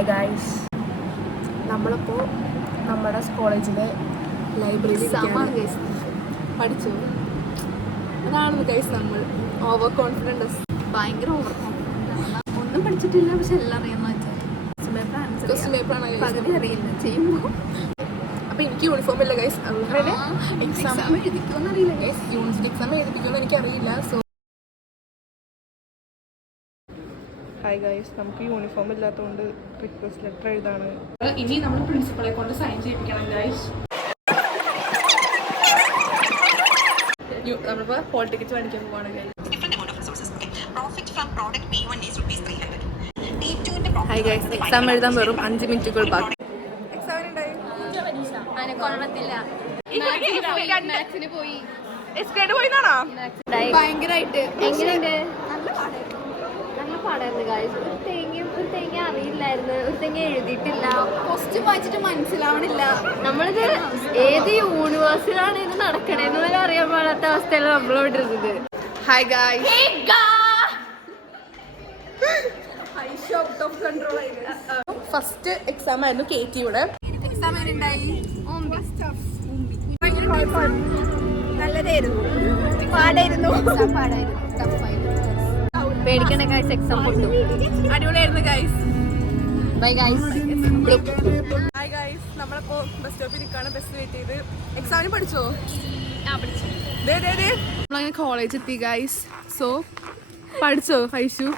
Hi guys, നമ്മളിപ്പോൾ നമ്മുടെ കോളേജിലെ ലൈബ്രറിയിൽ പഠിച്ചു. അതാണ് ഗൈസ് നമ്മൾ ഓവർ കോൺഫിഡൻസ്, ഭയങ്കര ഓവർ കോൺഫിഡൻസ്. ഒന്നും പഠിച്ചിട്ടില്ല, പക്ഷെ എല്ലാം അറിയാമെന്ന് വെച്ചാൽ പകുതി അറിയില്ല ചെയ്യുമ്പോൾ. അപ്പോൾ എനിക്ക് യൂണിഫോം ഇല്ല ഗൈസ്, അതുകൊണ്ട് എക്സാം എഴുതിക്കുമെന്ന് അറിയില്ല ഗൈസ്. യൂണിവേഴ്സിറ്റി എക്സാം എഴുതിക്കുമെന്ന് എനിക്കറിയില്ല. സോ ഹായ് ഗൈസ്, നമുക്ക് യൂണിഫോം ഇല്ലാത്തതുകൊണ്ട് റിക്വസ്റ്റ് ലെറ്റർ എഴുതാണ്. ഇനി നമ്മൾ പ്രിൻസിപ്പളെ കൊണ്ട് സൈൻ ചെയ്യിപ്പിക്കണം ഗൈസ്. നമ്മളിപ്പോൾ ഹോൾ ടിക്കറ്റ് മേടിക്കാൻ പോവാണ് ഗൈസ്. ഹായ് ഗൈസ്, എക്സാം എഴുതാൻ വെറും 5 മിനിറ്റുകൾ ബാക്കി. എക്സാമിന് ഉണ്ടായി ഭയങ്കരമായിട്ട്. എങ്ങനെയുണ്ട്? നല്ല പാടായിരുന്നു ഗായ്സ്. ഒരു തേങ്ങ അറിയില്ലായിരുന്നു, ഒരു തേങ്ങ എഴുതിയിട്ടില്ല, ക്വസ്റ്റ്യൻ വായിച്ചിട്ട് മനസ്സിലാവണില്ല. നമ്മളിത് ഏത് യൂണിവേഴ്സിലാണ് ഇത് നടക്കണേന്ന് പോലും അറിയാൻ പാടാത്ത അവസ്ഥയിലാണ് നമ്മളോട് ഇരുന്നത്. ഹായ് ഗായ്സ്, ഫസ്റ്റ് എക്സാം ആയിരുന്നു കേറ്റിയുടെ. എക്സാം ഉണ്ടായി. നല്ലതായിരുന്നു, പാടായിരുന്നു. പേടിക്കണ്ട ഗായ്സ്, എക്സാം പൊട്ടും. അടിപൊളിയായിരുന്നു guys. Bye guys. Hi guys, നമ്മളിപ്പോ ബസ് സ്റ്റോപ്പിൽ നിൽക്കാണ്, ബസ് വെയിറ്റ് ചെയ്ത്. എക്സാമിന് പഠിച്ചോ? നമ്മളങ്ങനെ കോളേജ് എത്തി ഗൈസ്. സോ പഠിച്ചോ ഐഷു?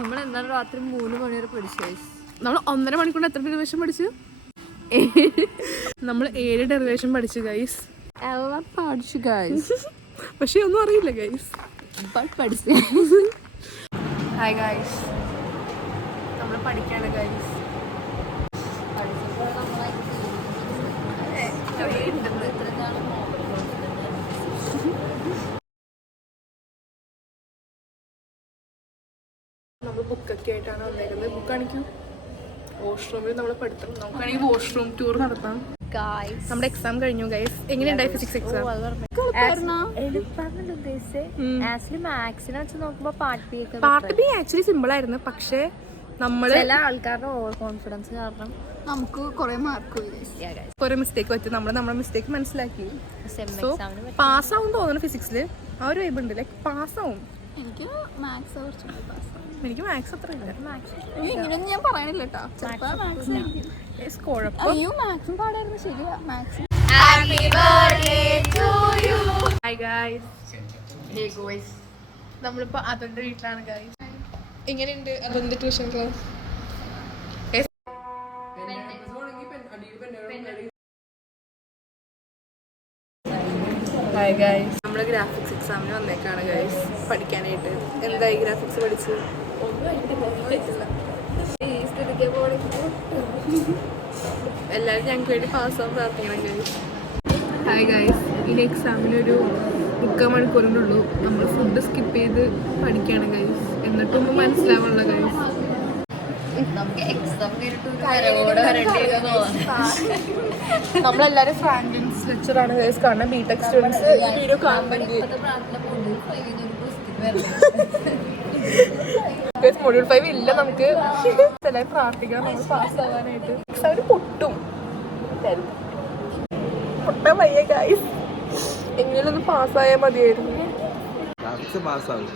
നമ്മൾ എന്താണ് രാത്രി 3 മണി വരെ പഠിച്ചു ഗായ്സ്. നമ്മൾ 1.5 മണിക്കൂർ എത്ര ഡെറിവേഷൻ പഠിച്ചു? നമ്മൾ 7 ഡെറിവേഷൻ പഠിച്ചു ഗൈസ്. എല്ലാം പഠിച്ചു ഗായ്സ്, പക്ഷെ ഒന്നും അറിയില്ല ഗൈസ്. പഠിച്ചു. ഹായ് ഗൈസ്, നമ്മൾ പഠിക്കാണ് ഗൈസ്. നമ്മൾ ബുക്കൊക്കെ ആയിട്ടാണ് വന്നേക്കുന്നത്. ബുക്ക് കാണിക്കും. വാഷ്റൂമിൽ നമ്മൾ പഠിത്തം. നമുക്കാണെങ്കിൽ വാഷ്റൂം ടൂർ നടത്താം. നമ്മുടെ എക്സാം കഴിഞ്ഞു ഗൈസ്. എങ്ങനെയുണ്ടായി physics exam? Part B actually simple ആയിരുന്നു, പക്ഷേ നമ്മള് ചില ആൾക്കാരുടെ ഓവർ കോൺഫിഡൻസ് കാരണം നമുക്ക് കുറെ മാർക്ക് കുറെ മിസ്റ്റേക്ക് പറ്റി. നമ്മുടെ മിസ്റ്റേക്ക് മനസ്സിലാക്കി. സോ പാസ്സാവും തോന്നുന്നു ഫിസിക്സിൽ. ആ ഒരു വൈബ് ഉണ്ട്, ലൈക്ക് പാസ്സാവും. എനിക്ക് മാത്സ് കുറച്ചുകൂടി പാസ്സാവും. എനിക്ക് മാത്സ് അത്ര ഇല്ല. ഇങ്ങനെയൊന്നും ഞാൻ പറയണില്ല കേട്ടോ. അയ്യോ മാത്സും പാടായിരുന്നു. ശരിയാ, മാത്സ്. ഹായ് ഗായ്സ്, നമ്മളിപ്പോ അതിന്റെ വീട്ടിലാണ് ഗായ്സ്. എങ്ങനെയുണ്ട് അതിന്റെ ട്യൂഷൻ ക്ലാസ്? ഹായ് ഗായ്സ്, നമ്മള് ഗ്രാഫിക്സ് എക്സാമിന് വന്നേക്കാണ് ഗായ്സ് പഠിക്കാനായിട്ട്. എന്തായി ഗ്രാഫിക്സ് പഠിച്ച്? എല്ലാവരും ഞങ്ങൾക്ക് വേണ്ടി പാസ്സാവാൻ പ്രാർത്ഥിക്കണം ഗൈസ്. ഹായ് ഗൈസ്, ഇനി എക്സാമിനൊരു 3 മണിക്കൂറിനുള്ളൂ. നമ്മൾ ഫുഡ് സ്കിപ്പ് ചെയ്ത് പഠിക്കുകയാണ് ഗൈസ്. എന്നിട്ടൊന്നും മനസ്സിലാവുള്ള ഗൈസ്. നമ്മളെല്ലാവരും ഫ്രാങ്ക്ലിൻസ് ലെക്ചറാണ് ഗൈസ് കാണുന്നത്. ബിടെക് സ്റ്റുഡൻസ് ഈ വീഡിയോ കാണുന്നെങ്കിൽ മൊഡ്യൂൾ 5 ഇല്ല നമുക്ക്. എല്ലാവരും പ്രാർത്ഥിക്കണം നമ്മൾ പാസ്സാവാനായിട്ട്. എക്സാമിന് പൊട്ടാൻ വയ്യ ഗൈസ്. എങ്ങനെയും ഒന്ന് പാസ്സായാൽ മതിയായിരുന്നു. പാസ്സാവും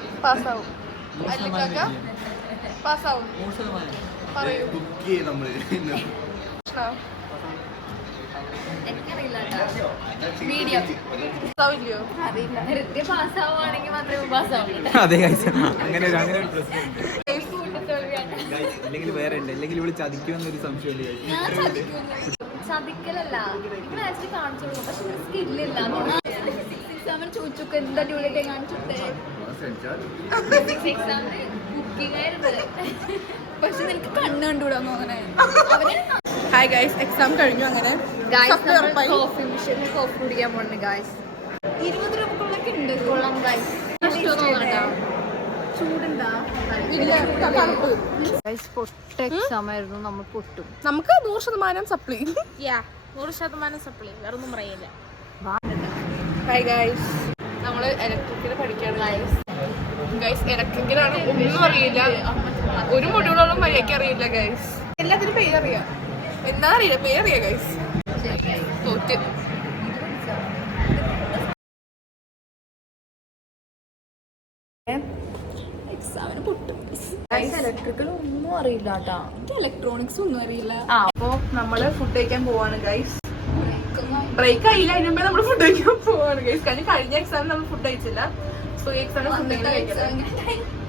അല്ലെങ്കിൽ വേറെ ഉണ്ട്, അല്ലെങ്കിൽ ഇവിടെ ചതിക്കുമെന്നൊരു സംശയമുണ്ട്. ചതിക്കലല്ല, ഇവിടെ ആക്ച്വലി കാണിച്ചു കൊടുക്കും, പക്ഷെ സ്കില്ലില്ല. ചോദിച്ചൊക്കെ എന്താ ഡ്യൂളിയൊക്കെ കാണിച്ചിട്ടേ എക്സാമിന് കുക്കിംഗ് ആയിരുന്നു, പക്ഷെ നിനക്ക് കണ്ണ് കണ്ടുകൂടാന്ന് തോന്നണേ. ഹായ് ഗൈസ്, എക്സാം കഴിഞ്ഞു. അങ്ങനെ കോഫി മിഷനിൽ കോഫി കുടിക്കാൻ പോകുന്നു ഗൈസ്. 20 രൂപകളൊക്കെ ഉണ്ട്. കൊള്ളാം ഗൈസ്. ചൂടുണ്ടാ? പൊട്ട എക്സാം ആയിരുന്നു, നമ്മൾ പൊട്ടും. നമുക്ക് 100% സപ്ലി. 100% സപ്ലി, വേറെ ഒന്നും പറയില്ല. ഹായ് ഗൈസ്, നമ്മള് ഇലക്ട്രിക്കൽ പഠിക്കാണ് ഗൈസ്. ഇലക്ട്രിക്കലാണ്, ഒന്നും അറിയില്ല. ഒരു മൊഡ്യൂളോളം മര്യാദയ്ക്ക് അറിയില്ല ഗൈസ്. എല്ലാത്തിനും പേരറിയാം. എന്താ അറിയില്ല, പേരറിയാം ഗൈസ്. തോറ്റ്. എക്സാമിന് പൊട്ടും. ഇലക്ട്രിക്കൽ ഒന്നും അറിയില്ല കേട്ടാ. എനിക്ക് ഇലക്ട്രോണിക്സ് ഒന്നും അറിയില്ല. അപ്പൊ നമ്മള് ഫുഡ് കഴിക്കാൻ പോവാണ് ഗൈസ്. ബ്രേക്ക് ആയില്ല, അതിന് മുമ്പേ നമ്മൾ ഫുഡ് കഴിക്കാൻ പോവാണ് ഗൈസ്. കഴിഞ്ഞ എക്സാമിൽ നമ്മൾ ഫുഡ് കഴിച്ചില്ല. സോ ഈ എക്സാമിന്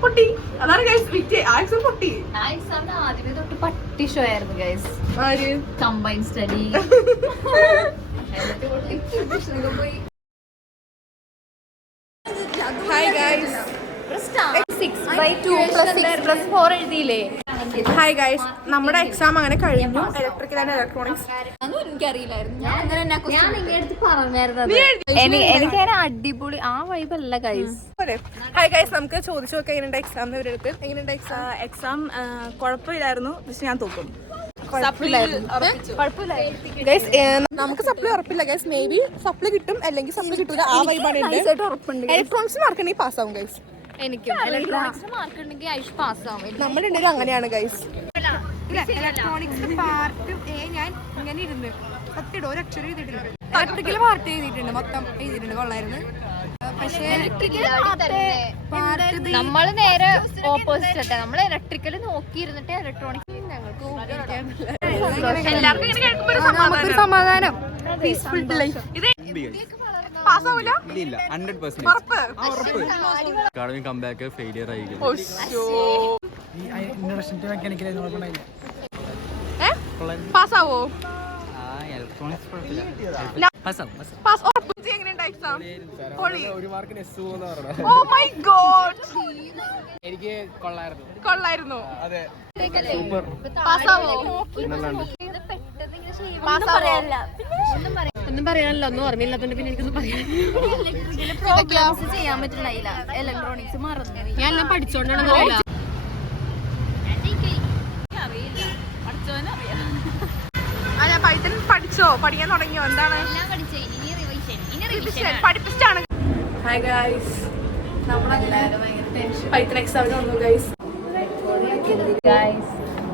പൊട്ടി. അതാണ് ഗൈസ് വിറ്റ്. ആ എക്സാം പൊട്ടി. ആ എക്സാമിന് ആദ്യമേ തൊട്ട് പട്ടി ഷോ ആയിരുന്നു ഗൈസ്. ആര്? Combine study. Hi guys. 6/2 + 6+4 എഴുതിയില്ലേ? ഹായ് ഗൈസ്, നമ്മുടെ എക്സാം അങ്ങനെ കഴിഞ്ഞു. Electrical and electronics. അതൊന്നും എനിക്കറിയില്ലായിരുന്നു. ഞാൻ അങ്ങനെ ഞാൻ നിങ്ങളുടെ അടുത്ത് പറഞ്ഞായിരുന്നു. എനിക്കതിന് അടിപൊളി ആ വൈബല്ല ഗൈസ്. ഹായ് ഗൈസ്, നമുക്ക് ചോദിച്ചു നോക്കാം എങ്ങനെയുണ്ട് എക്സാം. ഇവരെടുത്ത് എങ്ങനെയുണ്ട് എക്സാം? എക്സാം കുഴപ്പമില്ലായിരുന്നു, പക്ഷെ ഞാൻ തോക്കും. ഗൈസ് നമുക്ക് സപ്ലൈ ഉറപ്പില്ല ഗൈസ്. മേ ബി സപ്ലൈ കിട്ടും, അല്ലെങ്കിൽ സപ്ലൈ കിട്ടൂല. ആ വൈബാണ്. ഇലക്ട്രോണിക്സ് മാർക്ക് ഉണ്ടെങ്കിൽ പാസ്സാവും ഗൈസ്. എനിക്കും ഇലക്ട്രോണിക്സിന് മാർക്ക് ഉണ്ടെങ്കിൽ ഐഷ് പാസ്സാവും. നമ്മുടെ ഉണ്ടെങ്കിൽ അങ്ങനെയാണ് ഗൈസ്. ഇലക്ട്രോണിക്സ് പാർട്ട് എ ഞാൻ ഇങ്ങനെ ഇരുന്ന് സത്യം ഒരു അക്ഷരം എഴുതിയിട്ടില്ല. ഇലക്ട്രിക്കൽ പാർട്ട് എഴുതിയിട്ടുണ്ട്, മൊത്തം എഴുതിയിട്ടുണ്ട്, കൊള്ളായിരുന്നു. പക്ഷേ നമ്മള് നേരെ ഓപ്പോസിറ്റ് ആട്ടെ. നമ്മള് ഇലക്ട്രിക്കൽ നോക്കിയിരുന്നിട്ട് ഇലക്ട്രോണിക്സ് ഞങ്ങൾക്ക് നമുക്കൊരു സമാധാനം. Peaceful life. പാസ്സാവൂല? ഇല്ല 100% ഉറപ്പ്? അക്കാഡമിക് കംബാക്ക് ഫെയിലിയർ ആയിരിക്കും. പാസ്സാവോ? എനിക്ക് കൊള്ളായിരുന്നു. കൊള്ളായിരുന്നു. അതെ. പാസ്സാവോ? ഒന്നും പറയാനല്ലോ, ഒന്നും ഓർമ്മയില്ലാത്തോണ്ട് പിന്നെ എനിക്കൊന്നും പറയാൻ പ്രോഗ്രാംസ് ചെയ്യാൻ പറ്റില്ല. ഇലക്ട്രോണിക്സ് മറന്നു. ഞാൻ എല്ലാം പഠിച്ചോണ്ടാണ്. അല്ല, പൈത്തൺ പഠിച്ചോ? പഠിക്കാൻ തുടങ്ങിയോ? എന്താണ് പഠിപ്പിച്ചാണ്? ഹായ് ഗൈസ്, നമ്മളെല്ലാവരും പൈത്തൺ എക്സാമിന് വന്നു ഗൈസ്.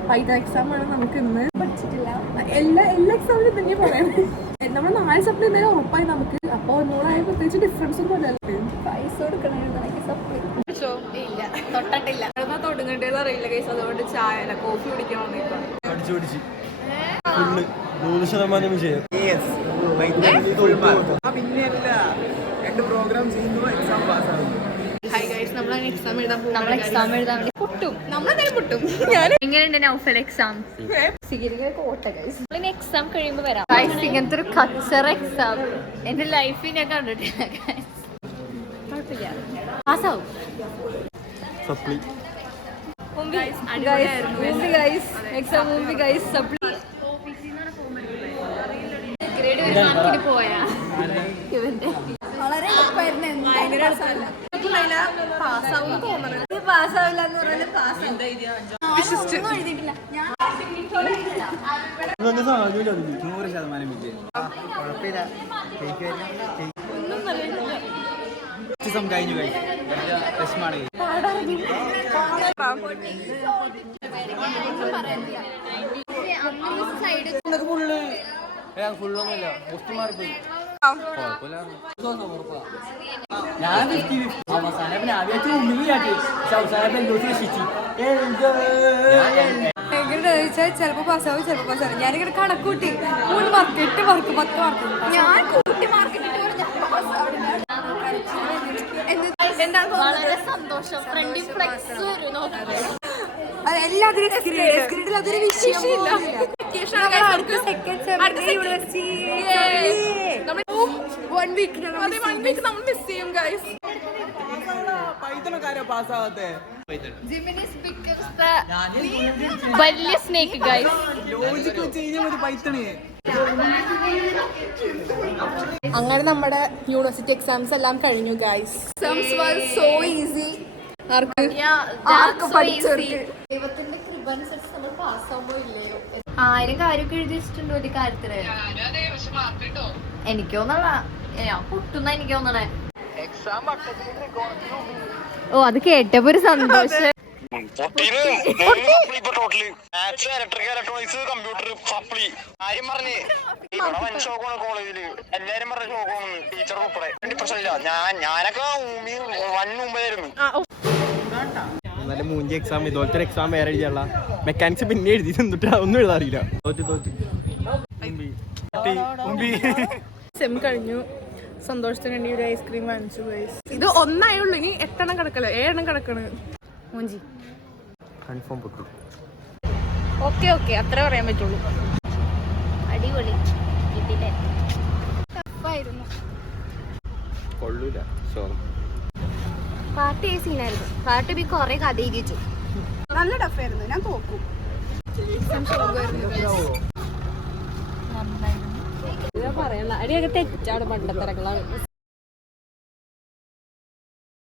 പൈത്തൺ എക്സാം ആണ് നമുക്ക് ഇന്ന്. പഠിച്ചിട്ടില്ല. എല്ലാ എക്സാമിനും തന്നെ പറയുന്നത്. നമ്മൾ 4 സപ്ലൈ എന്തായാലും ഉറപ്പായി നമുക്ക്. അപ്പൊ ഒന്നോടായ പ്രത്യേകിച്ച് ഡിഫറൻസ് ഒന്നും ഇല്ലല്ലോ. പൈസ കൊടുക്കണേ സപ്ലൈ. ഇല്ല, തൊട്ടിട്ടില്ല. എന്നാ തൊടുങ്ങണ്ടേന്ന് അറിയില്ല ഗൈസ്. അതുകൊണ്ട് ചായ അല്ല കോഫി കുടിക്കണമെന്ന് ഇപ്പൊ. പിന്നെയല്ല 2 പ്രോഗ്രാം ചെയ്യുന്നു, എക്സാം പാസ്സാകുന്നു. ഹായ് ഗൈസ്, നമ്മളങ്ങനെ എക്സാം എഴുതാൻ പോകും. നമ്മൾ എക്സാം എഴുതാൻ വേണ്ടി പൊട്ടും. നമ്മളെന്തായാലും പൊട്ടും. എങ്ങനെയുണ്ട് നൗഫൽ എക്സാം? എക്സാം കഴിയുമ്പോ വരാം. ഇങ്ങനത്തെ ഒരു കച്ചറ എക്സാം എന്റെ ലൈഫിൽ ഞാൻ കണ്ടിട്ടില്ല. പാസ്സാവും. ഗ്രേഡ് 1 മാർക്കിന് പോയാ ഇവന്റെ വളരെ എളുപ്പമായിരുന്നു. ഭയങ്കര എളുപ്പമല്ല. പാസ്സാവും തോന്നുന്നത്. പാസ്സാവില്ല എന്ന് പറഞ്ഞാൽ പാസ്സാവും. വിശ്വസിച്ചു. എഴുതിയിട്ടില്ല. ഞാൻ 100% വിജയം. കുഴപ്പമില്ല. കഴിഞ്ഞു വിഷമാണ്. ഫുള്ളൊന്നുമില്ല, മാർക്ക് പോയി. ഞാൻ എങ്ങനെ ചോദിച്ചാൽ ചിലപ്പോ പാസ്സാവും, ചിലപ്പോ പാസ്സാവും. ഞാനിങ്ങനെ കണക്കൂട്ടി 3 മാർക്ക് 8 മാർക്ക് 10 മാർക്ക് ഞാൻ കൂട്ടി മാർക്ക് വളരെ സന്തോഷം. ഫ്രണ്ടി ഫ്ലെക്സ് വരും. എല്ലാത്തിനും അതൊരു വിഷയമില്ല. One week നമ്മൾ മിസ് ചെയ്യും ഗൈസ്. പൈത്തണക്കാരാ പാസ്സാവാത്തെ. ജിമിനിസ് becomes the വലിയ സ്നേക്ക് ഗൈസ്. ലോജിക് വെച്ച് കഴിഞ്ഞാൽ മതി പൈത്തണ്. അങ്ങനെ നമ്മുടെ യൂണിവേഴ്സിറ്റി എക്സാംസ് എല്ലാം കഴിഞ്ഞു guys. Exams were so easy. ആർക്ക് പഠിച്ചവർക്ക് ദൈവത്തിന്റെ കൃപ അനുസരിച്ച് നമ്മൾ പാസ്സാവുമ്പോ ഇല്ലയോ 1000 കാര്യമൊക്കെ എഴുതി വെച്ചിട്ടുണ്ട് ഒരു കാര്യത്തില്. എനിക്ക് തോന്നണ ഞാൻ പൊട്ടുന്ന എനിക്ക് തോന്നണേ. ഓ, അത് കേട്ടപ്പോ ഒരു സന്തോഷം. Total maths electrical electronics computer supply ആരും പറഞ്ഞ് ഇവിടെ വൻ ഷോക്കാണ് കോളേജില് എല്ലാരും പറഞ്ഞ ഷോക്കാണ് ടീച്ചർ ഉൾപ്പെടെ പ്രശ്നമില്ല ഞാനൊക്കെ വൻ മുമ്പായിരുന്നു നല്ല മൂഞ്ചി എക്സാം ഇതുപോലത്തെ എക്സാം വേറെ എഴുതിയുള്ള മെക്കാനിക്സ് പിന്നെ എഴുതി തന്നിട്ട് ഒന്നും എഴുതാറില്ല സെം കഴിഞ്ഞു. സന്തോഷത്തിന് വേണ്ടി ഒരു ഐസ്ക്രീം വാങ്ങിച്ചു ഗൈസ്. ഇത് ഒന്നായുള്ളൂ, ഇനി 8 എണ്ണം കിടക്കല, 7 എണ്ണം കിടക്കണ്. മൂഞ്ചി കൺഫേം പൊട്ടു. ഓക്കെ ഓക്കെ അത്ര പറയാൻ പറ്റുള്ളൂ. അടിപൊളി കിട്ടില്ലേ? ടഫായിരുന്നു. കൊള്ളൂല സോറി. പാട്ട് ഏ സീനായിരുന്നു. പാട്ട് ബി കൊറേ കഥ എഴുതിച്ചു. നല്ല ടഫായിരുന്നു, ഞാൻ തോക്കും. പറയണ അടിയൊക്കെ തെറ്റാണ് പണ്ടത്തരങ്ങളാണ്.